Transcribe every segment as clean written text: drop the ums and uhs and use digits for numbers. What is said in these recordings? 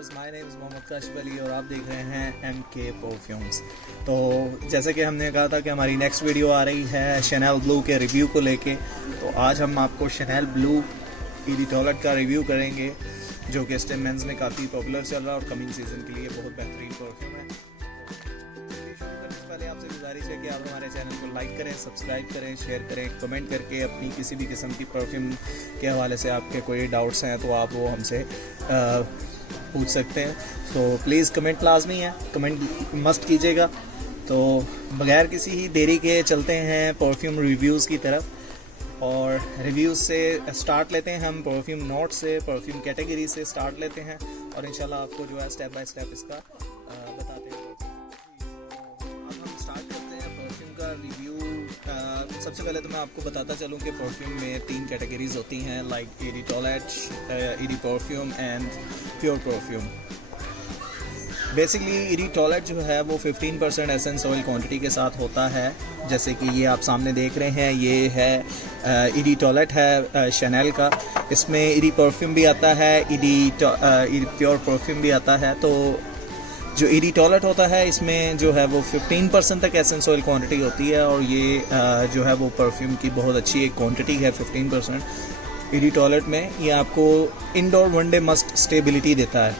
Viewers, my name is Mohammad Kashif Ali और आप देख रहे हैं MK परफ्यूम्स। तो जैसे कि हमने कहा था कि हमारी नेक्स्ट वीडियो आ रही है शैनेल ब्लू के रिव्यू को लेके, तो आज हम आपको शैनेल ब्लू ईडी टॉयलेट का रिव्यू करेंगे जो कि इस टाइम मेंस में काफ़ी पॉपुलर चल रहा है और कमिंग सीजन के लिए बहुत बेहतरीन परफ्यूम है। पहले आपसे गुजारिश है कि आप हमारे चैनल को लाइक करें, सब्सक्राइब करें, शेयर करें, कमेंट करके अपनी किसी भी किस्म की परफ्यूम के हवाले से आपके कोई डाउट्स हैं तो आप वो हमसे पूछ सकते हैं। तो प्लीज़ कमेंट लाजमी है, कमेंट मस्ट कीजिएगा। तो बगैर किसी ही देरी के चलते हैं परफ्यूम रिव्यूज़ की तरफ और रिव्यूज़ से स्टार्ट लेते हैं। हम परफ्यूम नोट से, परफ्यूम कैटेगरी से स्टार्ट लेते हैं और इंशाल्लाह आपको जो है स्टेप बाय स्टेप इसका बताते हैं। रिव्यू सबसे पहले तो मैं आपको बताता चलूँ कि परफ्यूम में 3 कैटेगरीज होती हैं, like ED toilet, ED perfume and pure perfume. Basically ED toilet जो है वो 15% एसेंस ऑयल क्वांटिटी के साथ होता है, जैसे कि ये आप सामने देख रहे हैं। ये है ईडी टॉयलेट है शैनेल का। इसमें ईडी परफ्यूम भी आता है, ईडी प्योर परफ्यूम भी आता है। तो जो ईडी टॉयलेट होता है इसमें जो है वो 15% तक एसेंस ऑयल क्वांटिटी होती है और ये जो है वो परफ्यूम की बहुत अच्छी एक क्वांटिटी है 15% ईडी टॉयलेट में। ये आपको इंडोर वनडे मस्ट स्टेबिलिटी देता है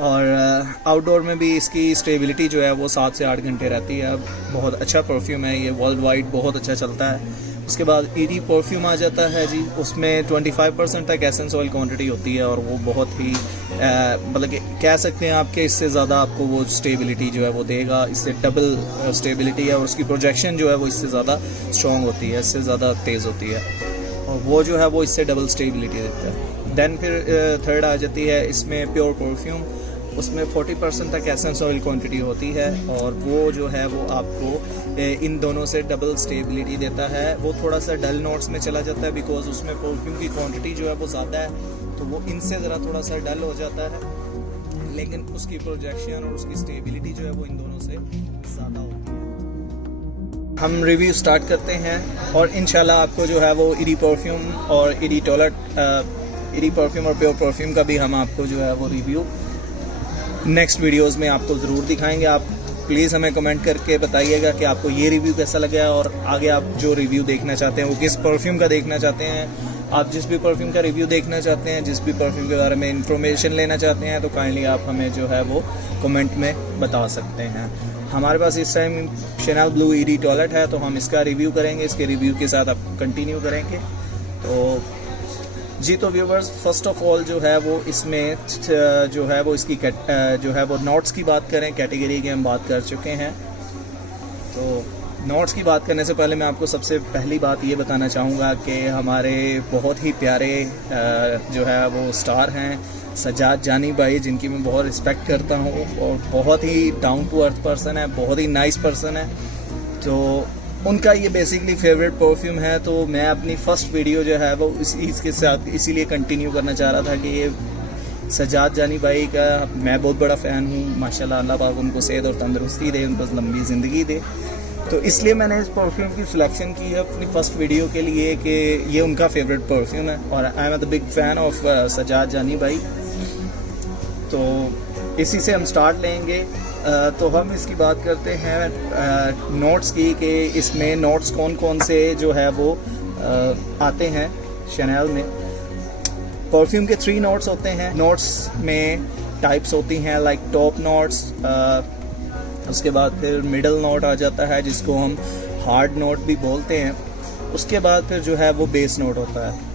और आउटडोर में भी इसकी स्टेबिलिटी जो है वो 7 से 8 घंटे रहती है। बहुत अच्छा परफ्यूम है ये, वर्ल्ड वाइड बहुत अच्छा चलता है। उसके बाद ईडी परफ्यूम आ जाता है जी, उसमें 25% तक एसेंस ऑयल क्वांटिटी होती है और वो बहुत ही मतलब कि कह सकते हैं आपके इससे ज़्यादा आपको वो स्टेबिलिटी जो है वो देगा। इससे डबल स्टेबिलिटी है और उसकी प्रोजेक्शन जो है वो इससे ज़्यादा स्ट्रॉन्ग होती है, इससे ज़्यादा तेज़ होती है और वो जो है वो इससे डबल स्टेबिलिटी देता है। देन फिर थर्ड आ जाती है इसमें प्योर परफ्यूम। उसमें 40% तक एसेंस ऑयल क्वांटिटी होती है और वो जो है वो आपको इन दोनों से डबल स्टेबिलिटी देता है। वो थोड़ा सा डल नोट्स में चला जाता है बिकॉज उसमें परफ्यूम की क्वांटिटी जो है वो ज़्यादा है, तो वो इनसे ज़रा थोड़ा सा डल हो जाता है, लेकिन उसकी प्रोजेक्शन और उसकी स्टेबिलिटी जो है वो इन दोनों से ज़्यादा होती है। हम रिव्यू स्टार्ट करते हैं और इंशाल्लाह आपको जो है वो ईडी परफ्यूम और ईडी टॉयलेट, ईडी परफ्यूम और प्योर परफ्यूम का भी हम आपको जो है वो रिव्यू नेक्स्ट वीडियोस में आपको ज़रूर दिखाएंगे। आप प्लीज़ हमें कमेंट करके बताइएगा कि आपको ये रिव्यू कैसा लगा और आगे आप जो रिव्यू देखना चाहते हैं वो किस परफ्यूम का देखना चाहते हैं। आप जिस भी परफ्यूम का रिव्यू देखना चाहते हैं, जिस भी परफ्यूम के बारे में इंफॉर्मेशन लेना चाहते हैं, तो काइंडली आप हमें जो है वो कमेंट में बता सकते हैं। हमारे पास इस टाइम शैनेल ब्लू ईडी टॉयलेट है तो हम इसका रिव्यू करेंगे, इसके रिव्यू के साथ आप कंटिन्यू करेंगे। तो जी, तो व्यूवर्स, फर्स्ट ऑफ ऑल जो है वो इसमें जो है वो इसकी जो है वो नोट्स की बात करें, कैटेगरी की हम बात कर चुके हैं। तो नोट्स की बात करने से पहले मैं आपको सबसे पहली बात ये बताना चाहूँगा कि हमारे बहुत ही प्यारे जो है वो स्टार हैं सजाद जानी भाई, जिनकी मैं बहुत रिस्पेक्ट करता हूँ और बहुत ही डाउन टू अर्थ पर्सन है, बहुत ही नाइस पर्सन है। तो उनका ये बेसिकली फेवरेट परफ्यूम है। तो मैं अपनी फ़र्स्ट वीडियो जो है वो इसके साथ इसीलिए कंटिन्यू करना चाह रहा था कि ये सजाद जानी भाई का मैं बहुत बड़ा फ़ैन हूँ। माशाल्लाह, अल्लाह पाक उनको सेहत और तंदरुस्ती दे, उनको लंबी ज़िंदगी दे। तो इसलिए मैंने इस परफ्यूम की सिलेक्शन की है अपनी फ़र्स्ट वीडियो के लिए कि ये उनका फेवरेट परफ्यूम है और I am the big fan of Sajjad Jani भाई। तो इसी से हम स्टार्ट लेंगे। तो हम इसकी बात करते हैं नोट्स की कि इसमें नोट्स कौन कौन से जो है वो आते हैं शैनेल में। परफ्यूम के 3 नोट्स होते हैं। नोट्स में टाइप्स होती हैं लाइक टॉप नोट्स, उसके बाद फिर मिडल नोट आ जाता है जिसको हम हार्ड नोट भी बोलते हैं। उसके बाद फिर जो है वो बेस नोट होता है।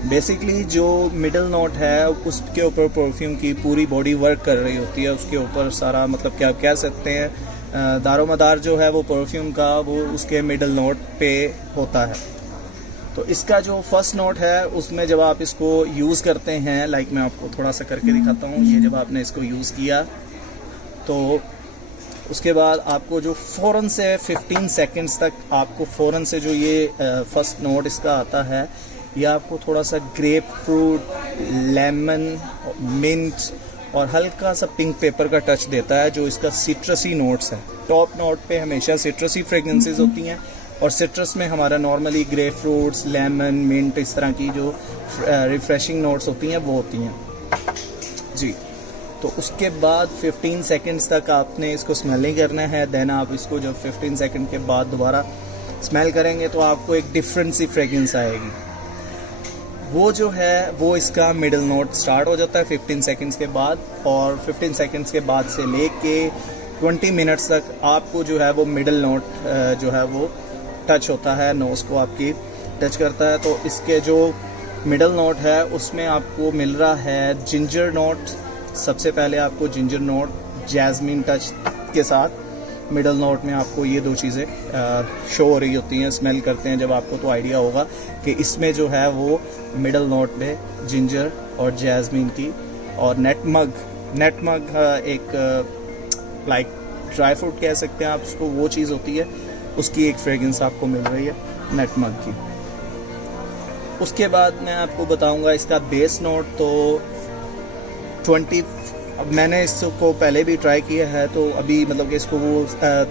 बेसिकली जो मिडल नोट है उसके ऊपर परफ्यूम की पूरी बॉडी वर्क कर रही होती है, उसके ऊपर सारा मतलब क्या कह सकते हैं दारोमदार जो है वो परफ्यूम का वो उसके मिडल नोट पे होता है। तो इसका जो फर्स्ट नोट है उसमें जब आप इसको यूज़ करते हैं, लाइक मैं आपको थोड़ा सा करके दिखाता हूँ, ये जब आपने इसको यूज़ किया तो उसके बाद आपको जो फ़ौरन से 15 सेकंड्स तक आपको फ़ौरन से जो ये फर्स्ट नोट इसका आता है, ये आपको थोड़ा सा ग्रेप फ्रूट, लेमन, मिंट और हल्का सा पिंक पेपर का टच देता है, जो इसका सिट्रसी नोट्स है। टॉप नोट पे हमेशा सिट्रसी फ्रेगनेंसेस होती हैं और सिट्रस में हमारा normally grapefruits, lemon, mint, इस तरह की जो रिफ़्रेशिंग नोट्स होती हैं वो होती हैं। जी। तो उसके बाद 15 सेकंड्स तक आपने इसको स्मेल नहीं करना है। देन आप इसको जब 15 सेकंड के बाद दोबारा स्मेल करेंगे तो आपको एक डिफरेंट सी फ्रेगरेंस आएगी। वो जो है वो इसका मिडिल नोट स्टार्ट हो जाता है 15 सेकंड्स के बाद, और 15 सेकंड्स के बाद से लेके 20 मिनट्स तक आपको जो है वो मिडिल नोट जो है वो टच होता है, नोज़ को आपकी टच करता है। तो इसके जो मिडिल नोट है उसमें आपको मिल रहा है जिंजर नोट। सबसे पहले आपको जिंजर नोट जैस्मिन टच के साथ मिडल नोट में आपको ये दो चीज़ें शो हो रही होती हैं। स्मेल करते हैं जब आपको तो आइडिया होगा कि इसमें जो है वो मिडल नोट में जिंजर और जैस्मिन की और नेटमग एक लाइक ड्राई फ्रूट कह सकते हैं आप उसको, वो चीज़ होती है, उसकी एक फ्रेगरेंस आपको मिल रही है नेटमग की। उसके बाद मैं आपको बताऊंगा इसका बेस नोट। तो 20 अब मैंने इसको पहले भी ट्राई किया है, तो अभी मतलब कि इसको वो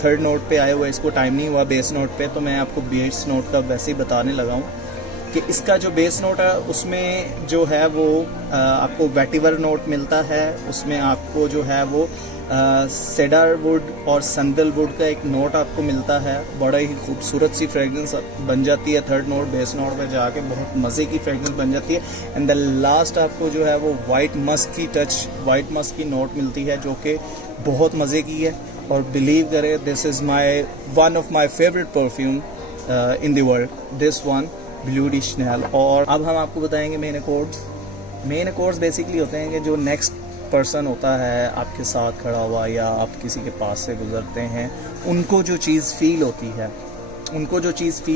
थर्ड नोट पे आए हुए इसको टाइम नहीं हुआ बेस नोट पे, तो मैं आपको बेस नोट का वैसे ही बताने लगा हूँ कि इसका जो बेस नोट है उसमें जो है वो आपको वेटिवर नोट मिलता है। उसमें आपको जो है वो सेडर वुड और संदल वुड का एक नोट आपको मिलता है। बड़ा ही खूबसूरत सी फ्रेगरेंस बन जाती है थर्ड नोट बेस नोट पे जाके, बहुत मज़े की फ्रेगरेंस बन जाती है। एंड द लास्ट आपको जो है वो वाइट मस्क की टच, वाइट मस्क की नोट मिलती है जो कि बहुत मज़े की है। और बिलीव करें this is one of my favourite perfume in the world, this one blue D Chanel. और अब हम आपको बताएंगे main accords. Main accords basically होते हैं कि जो नेक्स्ट पर्सन होता है आपके साथ खड़ा हुआ या आप किसी के पास से गुजरते हैं, उनको जो चीज़ फ़ील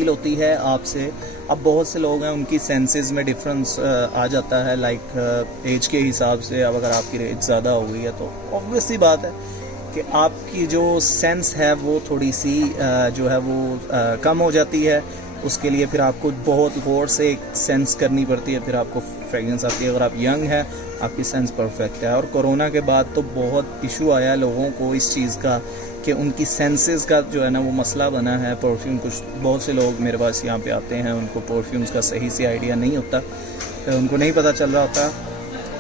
होती है आपसे। अब बहुत से लोग हैं उनकी सेंसेस में डिफरेंस आ जाता है, लाइक एज के हिसाब से। अब अगर आपकी एज ज़्यादा हो गई है तो ऑब्वियस सी बात है कि आपकी जो सेंस है वो थोड़ी सी जो है वो कम हो जाती है। उसके लिए फिर आपको बहुत गौर से एक सेंस करनी पड़ती है, फिर आपको फ्रेगरेंस आती है। अगर आप यंग हैं आपकी सेंस परफेक्ट है। और कोरोना के बाद तो बहुत इशू आया लोगों को इस चीज़ का कि उनकी सेंसेस का जो है ना वो मसला बना है। परफ्यूम कुछ बहुत से लोग मेरे पास यहाँ पे आते हैं, उनको परफ्यूम्स का सही से आइडिया नहीं होता, उनको नहीं पता चल रहा होता।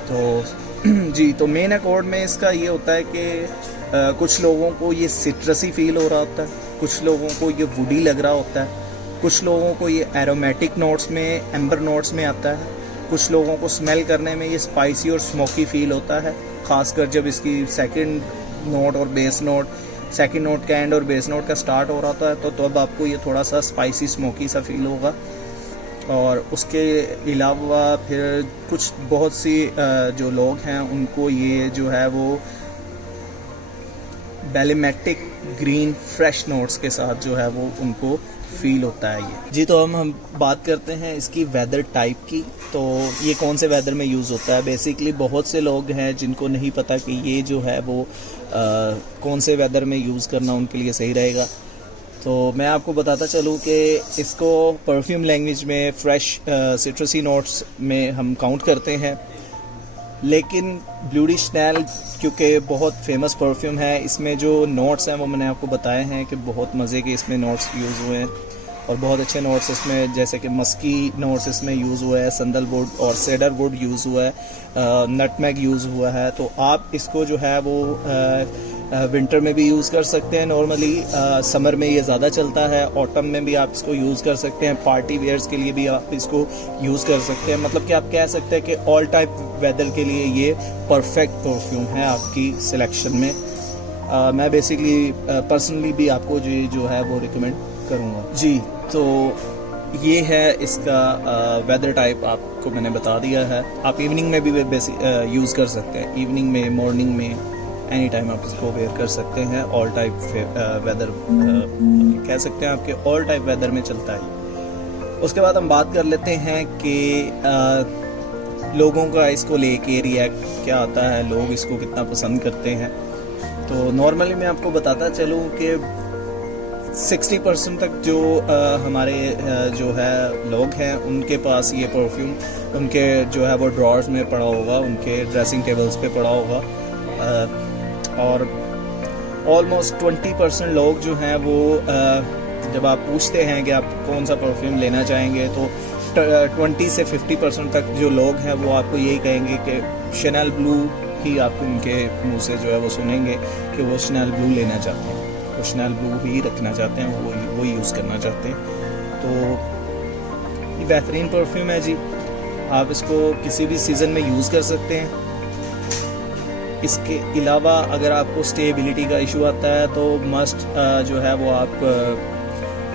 तो जी, तो मेन अकॉर्ड में इसका ये होता है कि कुछ लोगों को ये सिट्रसी फील हो रहा होता है, कुछ लोगों को ये वुडी लग रहा होता है, कुछ लोगों को ये एरोमेटिक नोट्स में, एम्बर नोट्स में आता है, कुछ लोगों को स्मेल करने में ये स्पाइसी और स्मोकी फील होता है। ख़ासकर जब इसकी सेकंड नोट और बेस नोट, सेकंड नोट का एंड और बेस नोट का स्टार्ट हो रहा था तो अब आपको ये थोड़ा सा स्पाइसी स्मोकी सा फील होगा। और उसके अलावा फिर कुछ बहुत सी जो लोग हैं उनको ये जो है वो बेलिमेटिक ग्रीन फ्रेश नोट्स के साथ जो है वो उनको फील होता है ये। जी, तो हम बात करते हैं इसकी वेदर टाइप की। तो ये कौन से वेदर में यूज़ होता है। बेसिकली बहुत से लोग हैं जिनको नहीं पता कि ये जो है वो कौन से वेदर में यूज़ करना उनके लिए सही रहेगा। तो मैं आपको बताता चलूँ कि इसको परफ्यूम लैंग्वेज में फ्रेश सिट्रसी नोट्स में हम काउंट करते हैं, लेकिन ब्लू डी शनेल क्योंकि बहुत फेमस परफ्यूम है, इसमें जो नोट्स हैं वो मैंने आपको बताए हैं कि बहुत मज़े के इसमें नोट्स यूज़ हुए हैं और बहुत अच्छे नोट्स इसमें, जैसे कि मस्की नोट्स इसमें यूज़ हुआ है, संदल वुड और सेडर वुड यूज़ हुआ है, नटमेग यूज़ हुआ है। तो आप इसको जो है वो विंटर में भी यूज़ कर सकते हैं नॉर्मली, समर में ये ज़्यादा चलता है, ऑटम में भी आप इसको यूज़ कर सकते हैं, पार्टी वेयर्स के लिए भी आप इसको यूज़ कर सकते हैं। मतलब कि आप कह सकते हैं कि ऑल टाइप वेदर के लिए ये परफेक्ट परफ्यूम है आपकी सिलेक्शन में। मैं बेसिकली पर्सनली भी आपको जो है वो रिकमेंड करूँगा। जी, तो ये है इसका वेदर टाइप, आपको मैंने बता दिया है। आप इवनिंग में भी यूज़ कर सकते हैं, इवनिंग में, मॉर्निंग में, एनी टाइम आप इसको वेयर कर सकते हैं। ऑल टाइप वेदर कह सकते हैं आपके ऑल टाइप वेदर में चलता है। उसके बाद हम बात कर लेते हैं कि लोगों का इसको लेके रिएक्ट क्या आता है, लोग इसको कितना पसंद करते हैं। तो नॉर्मली मैं आपको बताता चलूँ कि 60% तक जो हमारे जो है लोग हैं उनके पास ये परफ्यूम उनके जो है वो ड्रॉर्स में पड़ा होगा, उनके ड्रेसिंग टेबल्स पे पड़ा होगा। और ऑलमोस्ट 20% लोग जो हैं वो जब आप पूछते हैं कि आप कौन सा परफ्यूम लेना चाहेंगे तो 20 से 50% तक जो लोग हैं वो आपको यही कहेंगे कि शनेल ब्लू ही आप उनके मुंह से जो है वो सुनेंगे कि वो शनेल ब्लू लेना चाहते हैं, वो शनेल ब्लू ही रखना चाहते हैं, वो यूज़ करना चाहते हैं। तो ये बेहतरीन परफ्यूम है जी, आप इसको किसी भी सीज़न में यूज़ कर सकते हैं। इसके अलावा अगर आपको स्टेबिलिटी का इशू आता है तो मस्ट जो है वो आप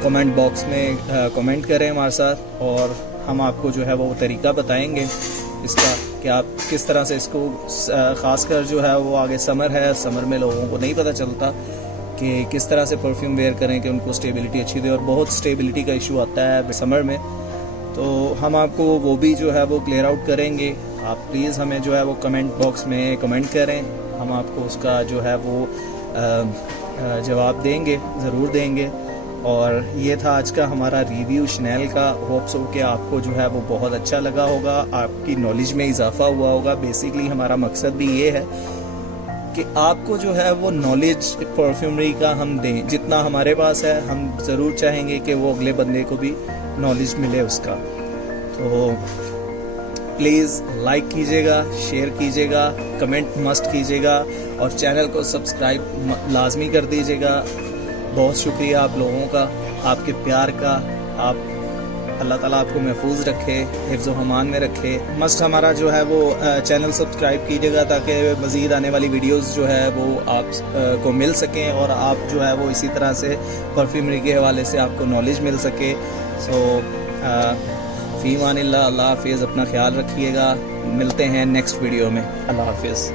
कमेंट बॉक्स में कमेंट करें हमारे साथ, और हम आपको जो है वो तरीका बताएंगे इसका कि आप किस तरह से इसको, ख़ासकर जो है वो आगे समर है, समर में लोगों को नहीं पता चलता कि किस तरह से परफ्यूम वेयर करें कि उनको स्टेबिलिटी अच्छी दे, और बहुत स्टेबिलिटी का इशू आता है समर में। तो हम आपको वो भी जो है वो क्लियर आउट करेंगे। आप प्लीज़ हमें जो है वो कमेंट बॉक्स में कमेंट करें, हम आपको उसका जो है वो जवाब देंगे, ज़रूर देंगे। और ये था आज का हमारा रिव्यू शनेल का। होप सो कि आपको जो है वो बहुत अच्छा लगा होगा, आपकी नॉलेज में इजाफा हुआ होगा। बेसिकली हमारा मकसद भी ये है कि आपको जो है वो नॉलेज परफ्यूमरी का हम दें, जितना हमारे पास है हम ज़रूर चाहेंगे कि वो अगले बंदे को भी नॉलेज मिले उसका। तो प्लीज़ लाइक कीजिएगा, शेयर कीजिएगा, कमेंट मस्ट कीजिएगा, और चैनल को सब्सक्राइब लाजमी कर दीजिएगा। बहुत शुक्रिया आप लोगों का, आपके प्यार का। आप अल्लाह ताला आपको महफूज रखे, हिफ्ज़ व अमान में रखे। मस्ट हमारा जो है वो चैनल सब्सक्राइब कीजिएगा ताकि मज़ीद आने वाली वीडियोस जो है वो आप को मिल सकें, और आप जो है वो इसी तरह से परफ्यूमरी के हवाले से आपको नॉलेज मिल सके। सो फ़ी अमानिल्लाह, अल्लाह हाफिज़, अपना ख्याल रखिएगा। मिलते हैं नेक्स्ट वीडियो में। अल्लाह हाफिज़।